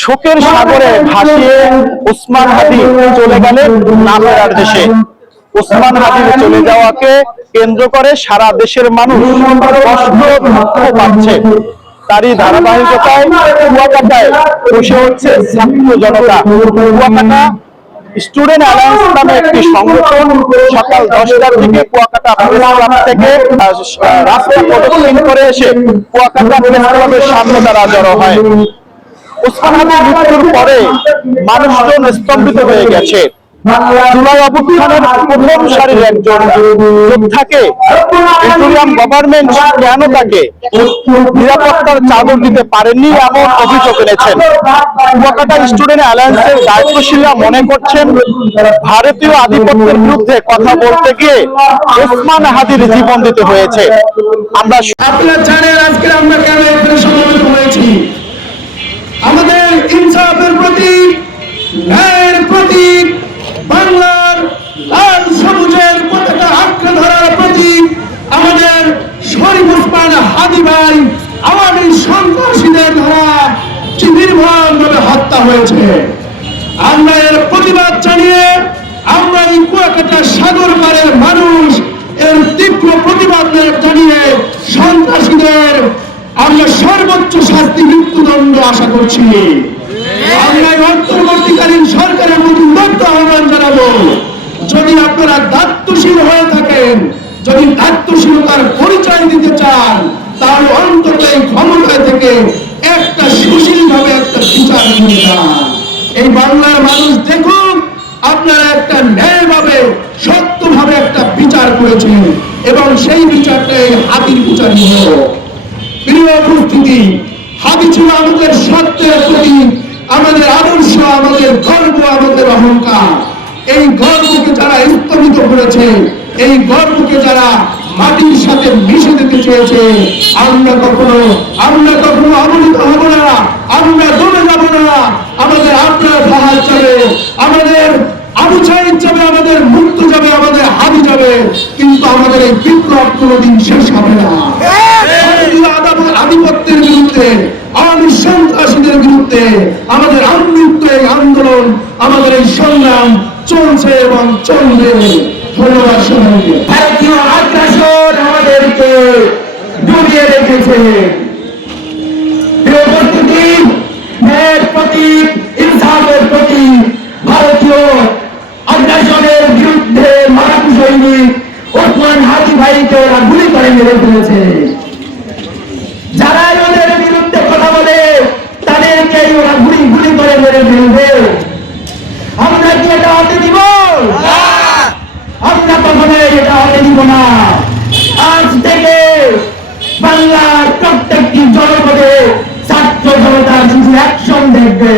শোকের সাগরে ভাসিয়ে ওসমান হাদি চলে গেলেন না ফেরার দেশে। ওসমান হাদির চলে যাওয়াকে কেন্দ্র করে সারা দেশের মানুষ কষ্ট দুঃখ পাচ্ছে। তারই ধারাবাহিকতায় কুয়াকাটায় বসে হচ্ছে ছাত্র জনতা। কুয়াকাটা স্টুডেন্ট অ্যালায়েন্স নামে একটি সংগঠন সকাল 10টার দিকে কুয়াকাটা প্রেস ক্লাব থেকে রাস্তা প্রদক্ষিণ করে এসে কুয়াকাটা প্রেস ক্লাবের সামনে তারা জড়ো হয়। ওসমান হাদির মৃত্যুর পরে মানুষজন স্তম্ভিত হয়ে গেছে। জুলাই অভ্যুত্থানের প্রথম সারির একজন যোদ্ধাকে ভিক্টোরিয়ান গভর্নমেন্ট কেন তাকে নিরাপত্তার চাদর দিতে পারেননি এমন অভিযোগ এনেছেন। কুয়াকাটা স্টুডেন্ট অ্যালায়েন্সের দায়িত্বশীলরা মনে করছেন ভারতীয় আধিপত্যের বিরুদ্ধে কথা বলতে গিয়ে ওসমান হাদির জীবন দিতে হয়েছে। আমরা আপনারা জানেন আজকে আমরা কেন এখানে সমবেত হয়েছি। আমাদের ইনসাফের প্রতীক, ন্যায়ের প্রতীক, বাংলার লাল সবুজের পতাকা আঁকড়ে ধরার প্রতীক আমাদের শরীফ ওসমান হাদি ভাই আওয়ামী সন্ত্রাসীদের দ্বারা নির্মমভাবে হত্যা হয়েছে। আমরা এর প্রতিবাদ জানিয়ে আমরা এই কুয়াকাটা সাগর পাড়ের মানুষ এর তীব্র প্রতিবাদ জানিয়ে সন্ত্রাসীদের আমরা সর্বোচ্চ শাস্তি মৃত্যুদণ্ড আশা করছি। আমরা অন্তর্বর্তীকালীন সরকারের প্রতি উদাত্ত আহ্বান জানাবো, যদি আপনারা দায়িত্বশীল হয়ে থাকেন, যদি দায়িত্বশীলতার পরিচয় দিতে চান, তাহলে অন্তত এই ক্ষমতায় থেকে একটা সুশীল ভাবে একটা বিচার করে যান। এই বাংলার মানুষ দেখুন আপনারা একটা ন্যায়ভাবে সত্যভাবে একটা বিচার করেছেন এবং সেই বিচারটাই হাদির বিচারই হলো। প্রিয় উপস্থিতি, হাদি ছিল আমাদের সত্যের প্রতীক, আমাদের আদর্শ, আমাদের গর্ব, আমাদের অহংকার। এই গর্বকে যারা স্তম্ভিত করেছে, এই গর্বকে যারা মাটির সাথে মিশে দিতে চেয়েছে, আমরা কখনো অবনীত হব না, আমরা দমে যাব না। আমাদের আপনার ফাহাদ যাবে, আমাদের আবু সাঈদ যাবে, আমাদের মুক্ত যাবে, আমাদের হাদি যাবে, কিন্তু আমাদের এই বিপ্লব কোনোদিন শেষ হবে না। আধিপত্যের বিরুদ্ধে, আওয়ামী সন্ত্রাসীদের বিরুদ্ধে আমাদের আমৃত্যু এই আন্দোলন, আমাদের এই সংগ্রাম চলছে এবং চলবে। ধন্যবাদ সবাইকে। ভারতীয় আগ্রাসন আমাদেরকে ডুবিয়ে রেখেছে। ন্যায়ের প্রতীক, ইনসাফের প্রতীক, ভারতীয় আগ্রাসনের বিরুদ্ধে মারাঠি সৈনিক ওসমান হাদি ভাইকে ওরা গুলি করে মেরে ফেলেছে। যারা ওদের বিরুদ্ধে কথা বলে তাদেরকে ওরা গুলি করে মেরে ফেলবে। আমরা কি এটা হতে দিব? আমরা কখনো এটা হতে দিব না। আজ থেকে বাংলার প্রত্যেকটি জনপদে ছাত্র জনতা শুধু অ্যাকশন দেখবে।